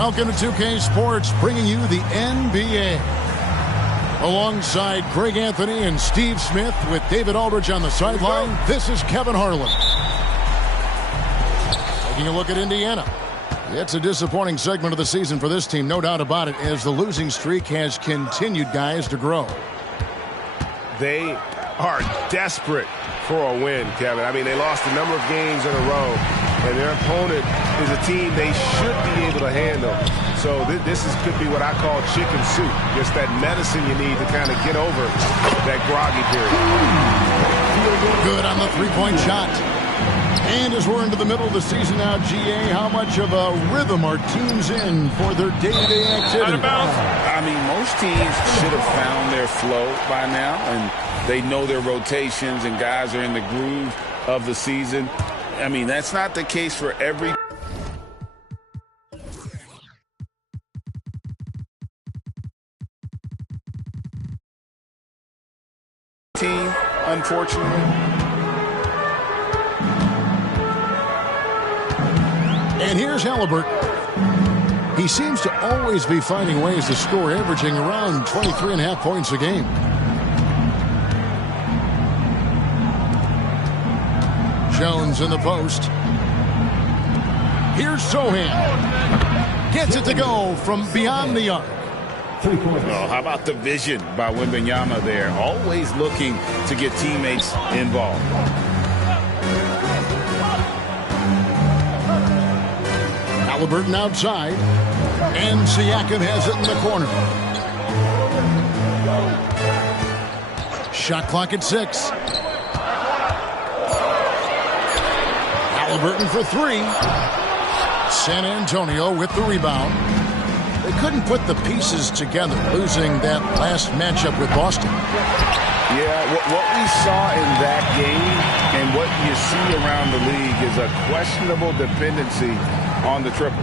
Welcome to 2K Sports, bringing you the NBA. Alongside Greg Anthony and Steve Smith with David Aldridge on the sideline, this is Kevin Harlan. Taking a look at Indiana. It's a disappointing segment of the season for this team, no doubt about it, as the losing streak has continued, guys, to grow. They are desperate for a win, Kevin. I mean, they lost a number of games in a row, and their opponent is a team they should be able to handle. So this could be what I call chicken soup, just that medicine you need to kind of get over that groggy period. Good on the three-point shot. And as we're into the middle of the season now, GA, how much of a rhythm are teams in for their day-to-day activity? I mean, most teams should have found their flow by now, and they know their rotations and guys are in the groove of the season. I mean, that's not the case for every team, unfortunately. And here's Halliburton. He seems to always be finding ways to score, averaging around 23.5 points a game. Jones in the post. Here's Sohan. Gets it to go from beyond the arc. Oh, how about the vision by Wembanyama there? Always looking to get teammates involved. Halliburton outside. And Siakam has it in the corner. Shot clock at 6. Halliburton for 3. San Antonio with the rebound. They couldn't put the pieces together, losing that last matchup with Boston. Yeah, what we saw in that game and what you see around the league is a questionable dependency on the triple.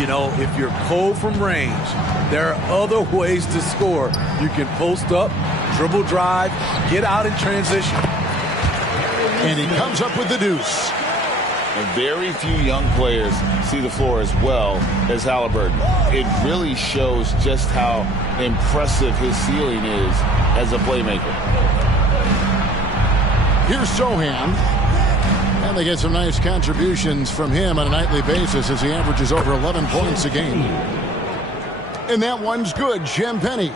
You know, if you're cold from range, there are other ways to score. You can post up, dribble drive, get out in transition. And he comes up with the deuce. And very few young players see the floor as well as Halliburton. It really shows just how impressive his ceiling is as a playmaker. Here's Sohan. And they get some nice contributions from him on a nightly basis as he averages over 11 points a game. And that one's good, Champagnie.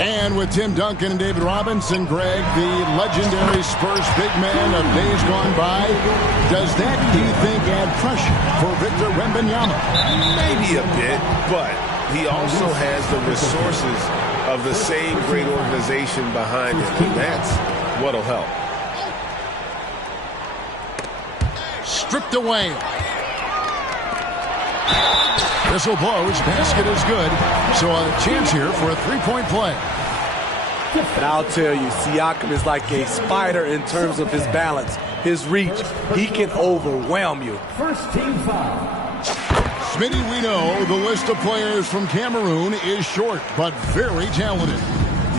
And with Tim Duncan and David Robinson, Greg, the legendary Spurs big man of days gone by, does that, do you think, add pressure for Victor Wembanyama? Maybe a bit, but he also has the resources of the same great organization behind him, and that's what'll help. Stripped away. Whistle blows. Basket is good. So a chance here for a three-point play. And I'll tell you, Siakam is like a spider in terms of his balance, his reach. He can overwhelm you. First team foul. Smitty, we know the list of players from Cameroon is short, but very talented.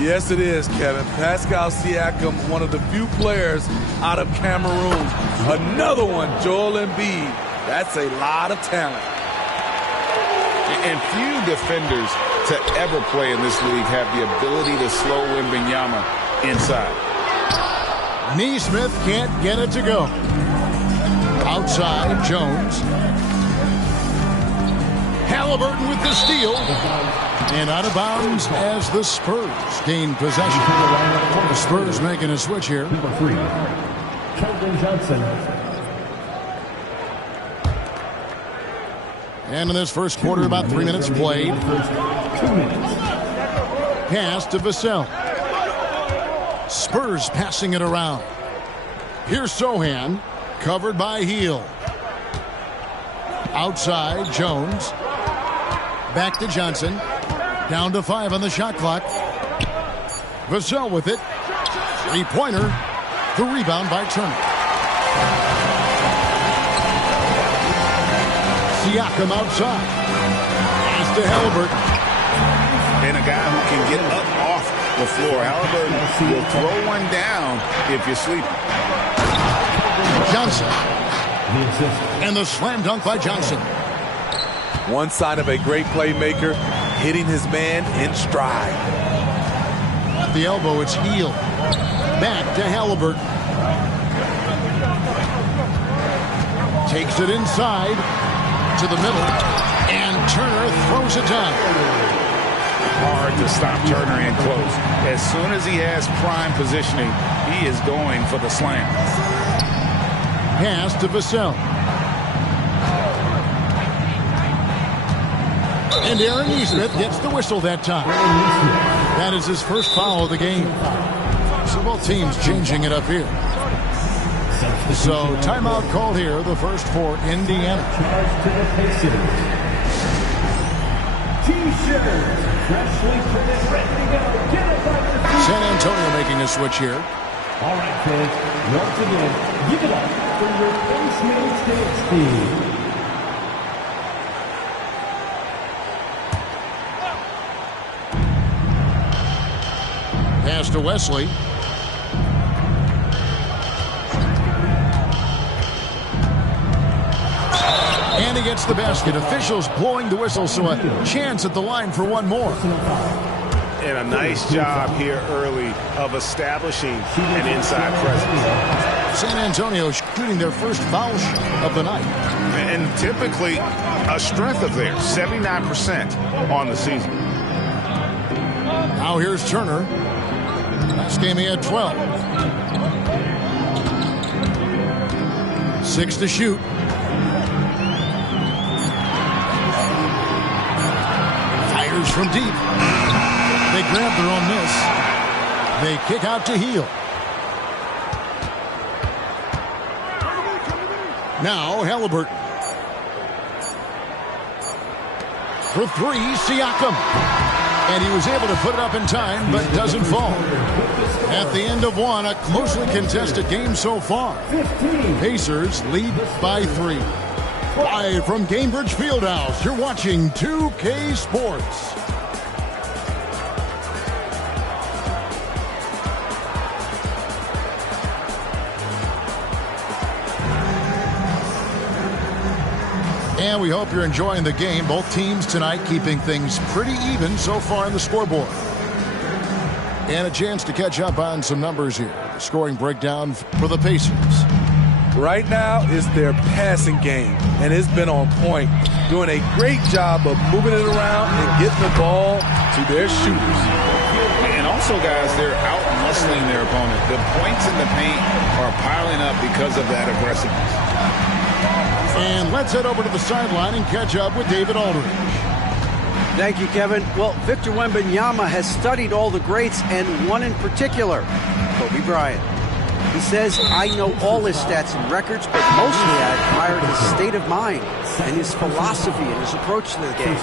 Yes, it is, Kevin. Pascal Siakam, one of the few players out of Cameroon. Another one, Joel Embiid. That's a lot of talent. And few defenders to ever play in this league have the ability to slow Wembanyama inside. Neesmith can't get it to go. Outside, Jones. Halliburton with the steal. And out of bounds as the Spurs gain possession. The Spurs making a switch here. Number 3, Keldon Johnson. And in this first quarter, about 3 minutes played. 2 minutes. Pass to Vassell. Spurs passing it around. Here's Sohan, covered by Hield. Outside, Jones. Back to Johnson. Down to 5 on the shot clock. Vassell with it. Three-pointer. The rebound by Turner. Siakam outside. Pass to Halliburton. And a guy who can get up off the floor. Halliburton will throw one down if you're sleeping. Johnson. And the slam dunk by Johnson. One sign of a great playmaker, hitting his man in stride. At the elbow, it's Hield. Back to Halliburton. Takes it inside to the middle, and Turner throws it down. Hard to stop Turner in close. As soon as he has prime positioning, he is going for the slam. Pass to Vassell. And Aaron Nesmith gets the whistle that time. That is his first foul of the game. So both teams changing it up here. So timeout called here, the first for Indiana. Charge to the Pacers. T-shirt, freshly printed, ready to go. Get it right to the San Antonio making a switch here. All right, fans. Once again, give it up for your Postmates dance team. Pass to Wesley. And he gets the basket. Officials blowing the whistle, so a chance at the line for one more. And a nice job here early of establishing an inside presence. San Antonio shooting their first foul shot of the night. And typically a strength of theirs, 79% on the season. Now here's Turner. Last game he had 12. 6 to shoot. Fires from deep. They grab their own miss. They kick out to Hield. Now Halliburton. For 3, Siakam. And he was able to put it up in time, but doesn't fall. At the end of one, a closely contested game so far. Pacers lead by 3. Live from Cambridge Fieldhouse, you're watching 2K Sports. And we hope you're enjoying the game. Both teams tonight keeping things pretty even so far in the scoreboard. And a chance to catch up on some numbers here. The scoring breakdown for the Pacers. Right now is their passing game, and it's been on point, doing a great job of moving it around and getting the ball to their shooters. And also, guys, they're out-muscling their opponent. The points in the paint are piling up because of that aggressiveness. And let's head over to the sideline and catch up with David Aldridge. Thank you, Kevin. Well, Victor Wembanyama has studied all the greats and one in particular, Kobe Bryant. He says, I know all his stats and records, but mostly I admire his state of mind and his philosophy and his approach to the game.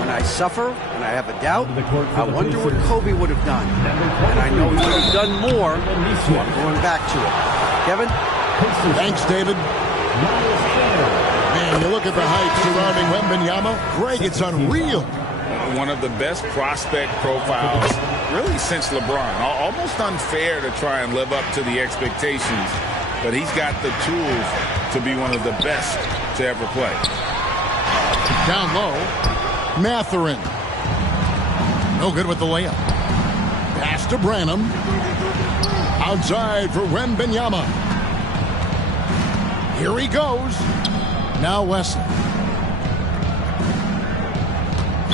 When I suffer and I have a doubt, I wonder what Kobe would have done. And I know he would have done more, so I'm going back to it. Kevin? Thanks, David. Man, you look at the hype surrounding Wembanyama. Greg, it's unreal. One of the best prospect profiles, really, since LeBron. Almost unfair to try and live up to the expectations, but he's got the tools to be one of the best to ever play. Down low, Mathurin. No good with the layup. Pass to Branham. Outside for Wembanyama. Here he goes. Now Wesley.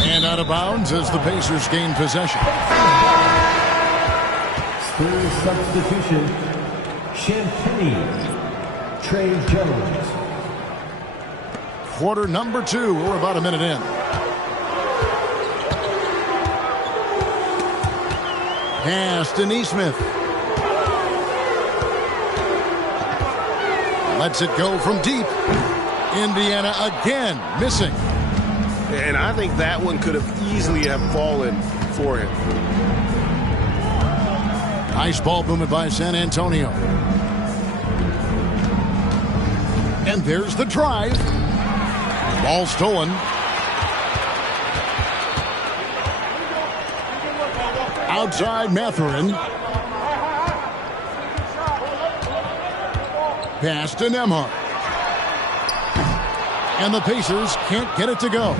And out of bounds as the Pacers gain possession. Spurs substitution. Champagne. Trey Jones. Quarter number 2. We're about a minute in. Pass to Nesmith. Lets it go from deep. Indiana again missing. And I think that one could have easily have fallen for him. Nice ball movement by San Antonio. And there's the drive. Ball stolen. Outside Mathurin. Pass to Nembhard. And the Pacers can't get it to go.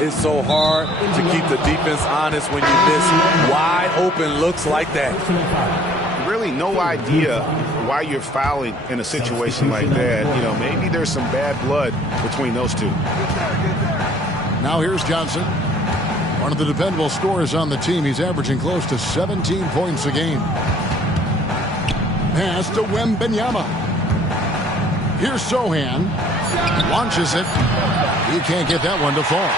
It's so hard to keep the defense honest when you miss wide open looks like that. Really no idea why you're fouling in a situation like that. You know, maybe there's some bad blood between those two. Now here's Johnson. One of the dependable scorers on the team. He's averaging close to 17 points a game. Pass to Wembanyama. Here's Sohan. Launches it. He can't get that one to fall.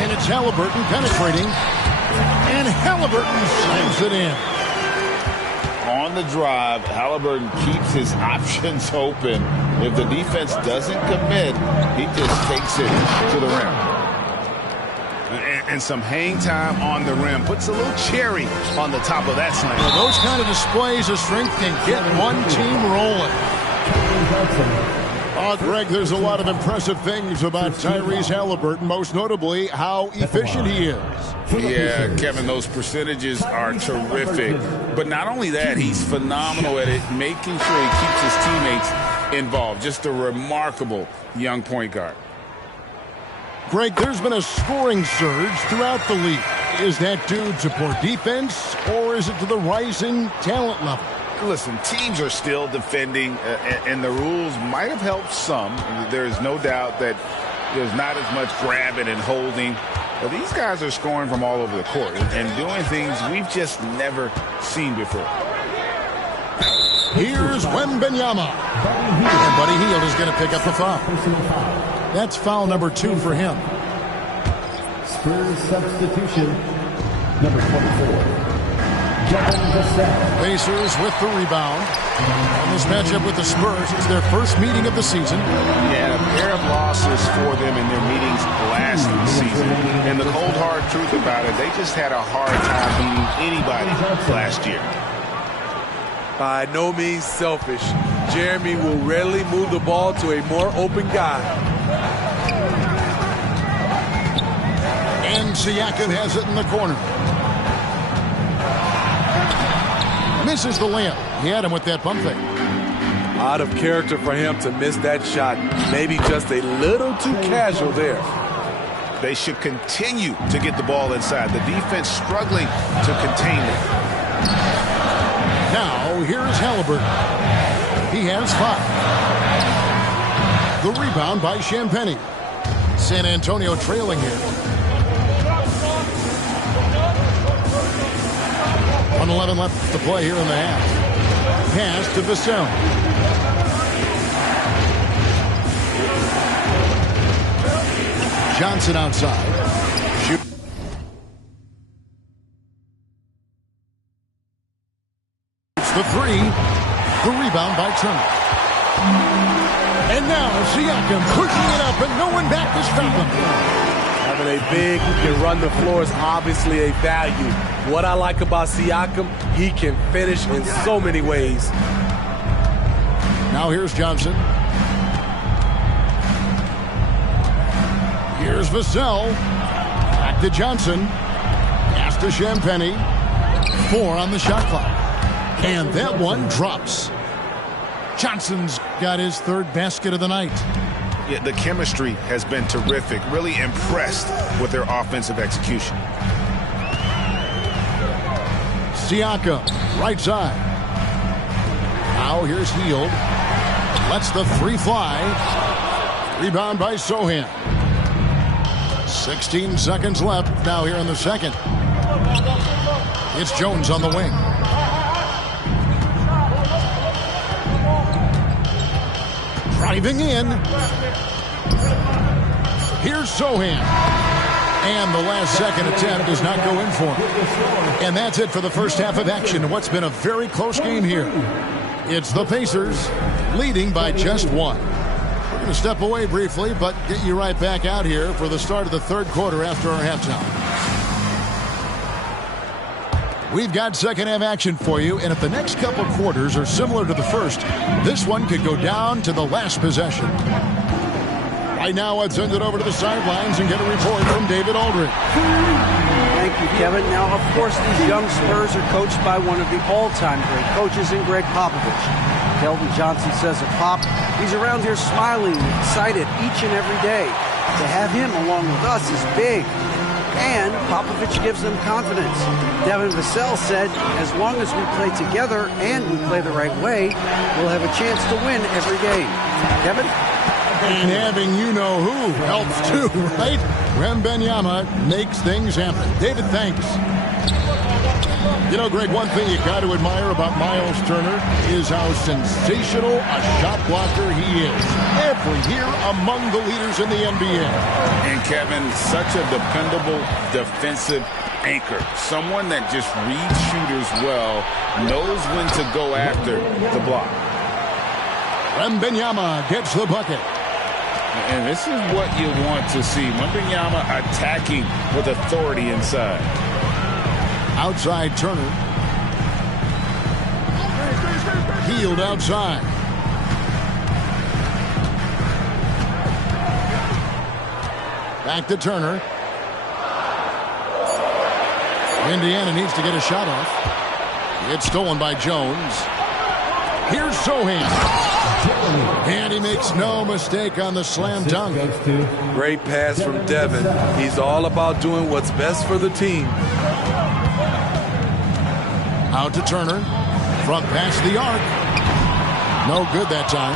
And it's Halliburton penetrating. And Halliburton slams it in. On the drive, Halliburton keeps his options open. If the defense doesn't commit, he just takes it to the rim. And some hang time on the rim. Puts a little cherry on the top of that slam. Well, those kind of displays of strength can get one team rolling. Oh, Greg, there's a lot of impressive things about Tyrese Halliburton, most notably how efficient he is. Yeah, Kevin, those percentages are terrific. But not only that, he's phenomenal at it, making sure he keeps his teammates involved. Just a remarkable young point guard. Greg, there's been a scoring surge throughout the league. Is that due to poor defense, or is it to the rising talent level? Listen, teams are still defending, and the rules might have helped some. There's no doubt that there's not as much grabbing and holding. But these guys are scoring from all over the court and doing things we've just never seen before. Here's Wembanyama. And Buddy Hield is going to pick up the foul. That's foul number 2 for him. Spurs substitution, number 24. Pacers with the rebound. And this matchup with the Spurs is their first meeting of the season. Yeah, a pair of losses for them in their meetings last season. And the cold, hard truth about it, they just had a hard time beating anybody last year. By no means selfish, Jeremy will rarely move the ball to a more open guy. And Siakam has it in the corner. Misses the layup. He had him with that pump fake. Out of character for him to miss that shot. Maybe just a little too casual there. They should continue to get the ball inside. The defense struggling to contain it. Now, here's Halliburton. He has 5. The rebound by Champagnie. San Antonio trailing here. 1:11 left to play here in the half. Pass to Vassell. Johnson outside. Shoots the 3. The rebound by Turner. And now Siakam pushing it up and no one back to stop him. Having a big who can run the floor is obviously a value. What I like about Siakam, he can finish in so many ways. Now here's Johnson. Here's Vassell. Back to Johnson. Pass to Champagnie. 4 on the shot clock. And that one drops. Johnson's got his 3rd basket of the night. Yeah, the chemistry has been terrific. Really impressed with their offensive execution. Siakam, right side. Now here's Hield. Lets the 3 fly. Rebound by Sohan. 16 seconds left now here in the second. It's Jones on the wing. Driving in. Here's Sohan. And the last second attempt does not go in for him. And that's it for the first half of action. What's been a very close game here. It's the Pacers leading by just 1. We're going to step away briefly, but get you right back out here for the start of the 3rd quarter after our halftime. We've got second half action for you, and if the next couple quarters are similar to the first, this one could go down to the last possession. Right now, let's send it over to the sidelines and get a report from David Aldridge. Thank you, Kevin. Now, of course, these young Spurs are coached by one of the all-time great coaches in Greg Popovich. Keldon Johnson says of Pop, he's around here smiling and excited each and every day. To have him along with us is big. And Popovich gives them confidence. Devin Vassell said, as long as we play together and we play the right way, we'll have a chance to win every game. Kevin? And having you-know-who helps too, right? Wembanyama makes things happen. David, thanks. You know, Greg, one thing you got to admire about Miles Turner is how sensational a shot blocker he is. Every year among the leaders in the NBA. And Kevin, such a dependable defensive anchor. Someone that just reads shooters well, knows when to go after the block. Wembanyama gets the bucket. And this is what you want to see. Wembanyama attacking with authority inside. Outside Turner. Hield outside. Back to Turner. Indiana needs to get a shot off. It's stolen by Jones. Here's Sochan. And he makes no mistake on the slam dunk. Great pass from Devin. He's all about doing what's best for the team. Out to Turner. Front pass the arc. No good that time.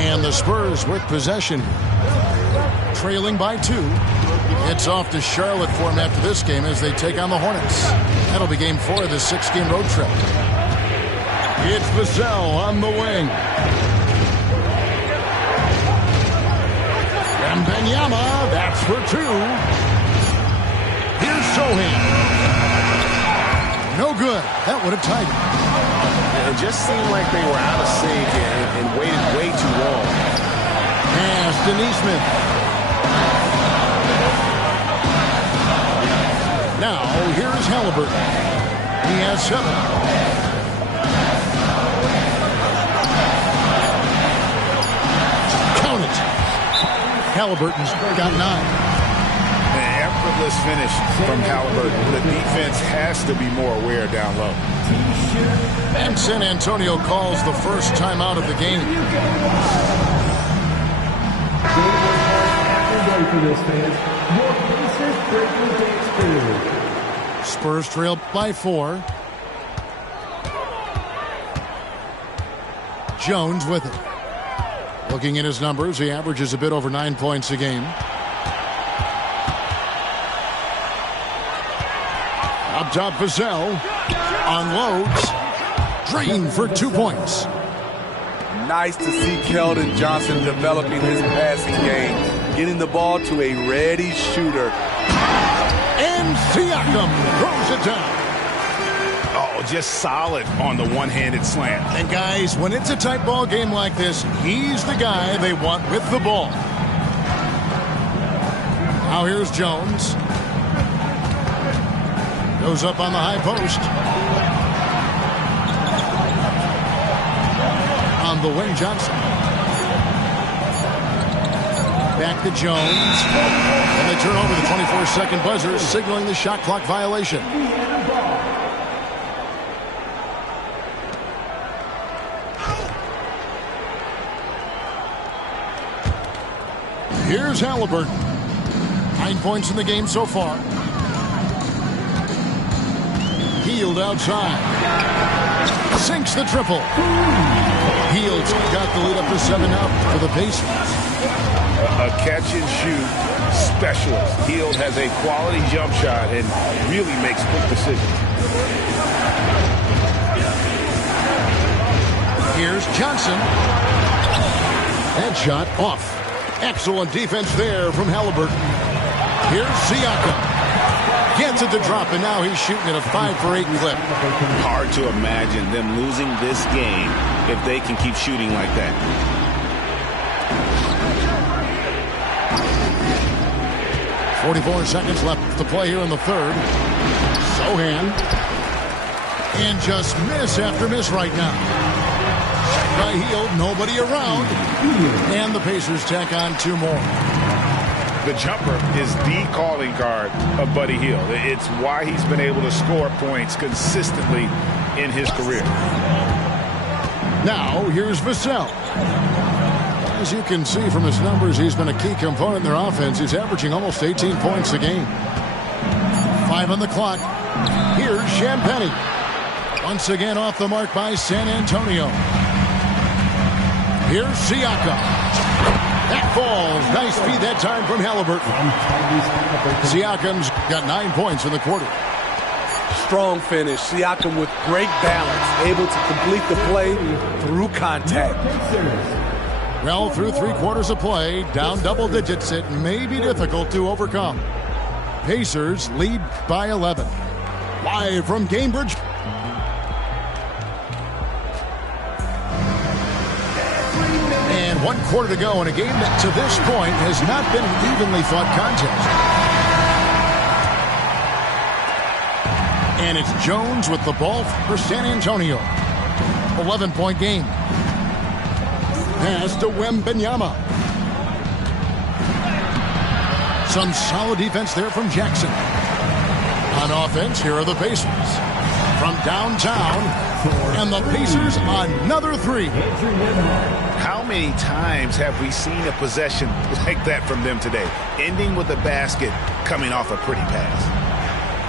And the Spurs with possession. Trailing by 2. It's off to Charlotte for him after this game as they take on the Hornets. That'll be game 4 of the 6-game road trip. It's Vassell on the wing. Wembanyama, that's for 2. Here's Sochan. No good. That would have tied it. It just seemed like they were out of sync and waited way too long. Pass to Nesmith. Now, here's Halliburton. He has 7. Count it. Halliburton's got 9. An effortless finish from Halliburton. The defense has to be more aware down low. And San Antonio calls the first timeout of the game. Spurs trail by 4. Jones with it. Looking at his numbers, he averages a bit over 9 points a game. Up top, Vassell unloads. Drain for 2 points. Nice to see Keldon Johnson developing his passing game, getting the ball to a ready shooter. And Siakam throws it down. Oh, just solid on the one-handed slam. And guys, when it's a tight ball game like this, he's the guy they want with the ball. Now here's Jones. Goes up on the high post. On the wing, Johnson. Back to Jones. And they turn over the 24-second buzzer, signaling the shot clock violation. Here's Halliburton. 9 points in the game so far. Hield outside. Sinks the triple. Hield's got the lead up to 7 out for the Pacers. A catch-and-shoot specialist. Hield has a quality jump shot and really makes quick decisions. Here's Johnson. That shot off. Excellent defense there from Halliburton. Here's Siakam. Gets it to drop, and now he's shooting at a 5 for 8 clip. Hard to imagine them losing this game if they can keep shooting like that. .44 seconds left to play here in the third. Sochan. And just miss after miss right now. By Hield, nobody around. And the Pacers tack on 2 more. The jumper is the calling card of Buddy Hield. It's why he's been able to score points consistently in his career. Now, here's Vassell. As you can see from his numbers, he's been a key component in their offense. He's averaging almost 18 points a game. 5 on the clock. Here's Champagnie. Once again off the mark by San Antonio. Here's Siakam. That falls. Nice feed that time from Halliburton. Siakam's got 9 points in the quarter. Strong finish. Siakam with great balance, able to complete the play through contact. Well, through 3 quarters of play, down double digits, it may be difficult to overcome. Pacers lead by 11. Live from Gainbridge. And 1 quarter to go in a game that to this point has not been an evenly fought contest. And it's Jones with the ball for San Antonio. 11-point game. Pass to Wembanyama. Some solid defense there from Jackson. On offense, here are the Pacers. From downtown, and the Pacers another 3. How many times have we seen a possession like that from them today? Ending with a basket, coming off a pretty pass.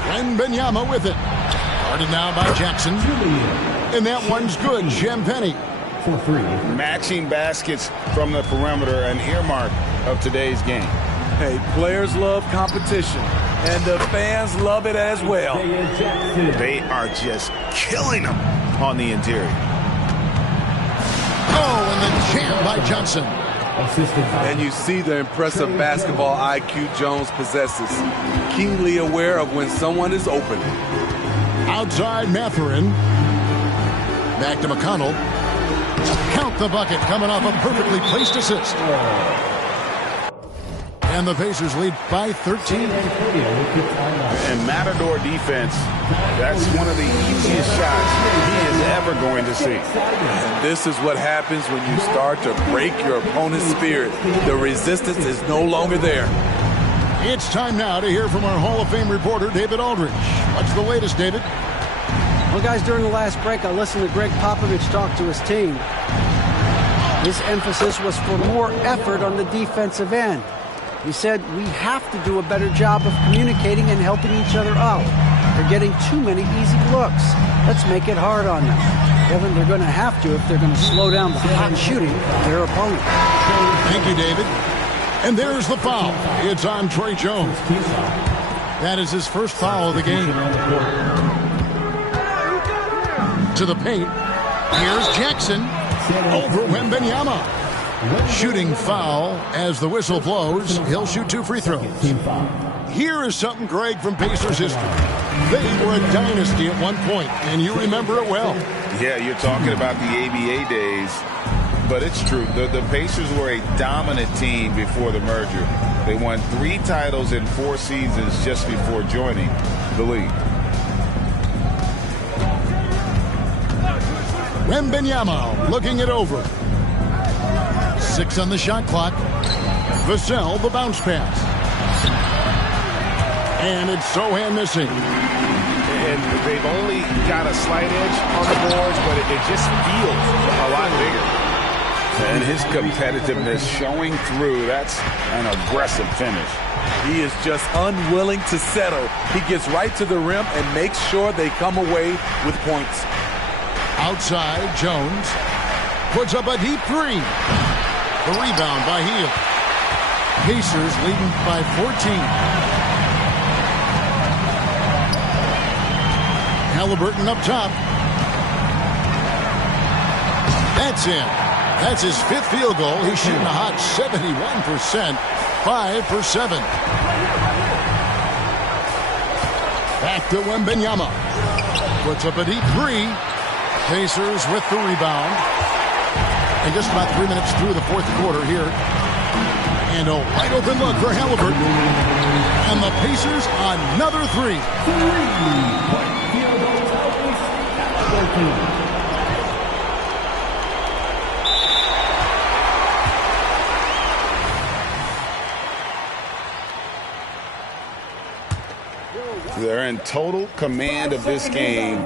Wembanyama with it. Guarded now by Jackson. And that one's good. Champagnie. For 3. Matching baskets from the perimeter, an earmark of today's game. Hey, players love competition, and the fans love it as well. They are just killing them on the interior. Oh, and the jam by Johnson. And you see the impressive basketball IQ Jones possesses. Keenly aware of when someone is open. Outside Mathurin. Back to McConnell. Count the bucket, coming off a perfectly placed assist. And the Pacers lead by 13. And Matador defense, that's one of the easiest shots he is ever going to see. And this is what happens when you start to break your opponent's spirit. The resistance is no longer there. It's time now to hear from our Hall of Fame reporter, David Aldridge. What's the latest, David? Well, guys, during the last break, I listened to Greg Popovich talk to his team. His emphasis was for more effort on the defensive end. He said, we have to do a better job of communicating and helping each other out. They're getting too many easy looks. Let's make it hard on them. Kevin, they're going to have to if they're going to slow down the hot shooting of their opponent. Thank you, David. And there's the foul. It's on Tre Jones. That is his first foul of the game. To the paint. Here's Jackson over Wembanyama. Shooting foul as the whistle blows. He'll shoot 2 free throws. Here is something, Greg, from Pacers history. They were a dynasty at one point, and you remember it well. Yeah, you're talking about the ABA days, but it's true. The Pacers were a dominant team before the merger. They won 3 titles in 4 seasons just before joining the league. Wembanyama looking it over. 6 on the shot clock. Vassell, the bounce pass. And it's Sohan missing. And they've only got a slight edge on the boards, but it just feels a lot bigger. And his competitiveness showing through. That's an aggressive finish. He is just unwilling to settle. He gets right to the rim and makes sure they come away with points. Outside, Jones puts up a deep 3. The rebound by Hield. Pacers leading by 14. Halliburton up top. That's in. That's his 5th field goal. He's shooting a hot 71%. 5 for 7. Back to Wembanyama. Puts up a deep 3. Pacers with the rebound. And just about 3 minutes through the 4th quarter here. And a wide open look for Halliburton. And the Pacers another 3. They're in total command of this game.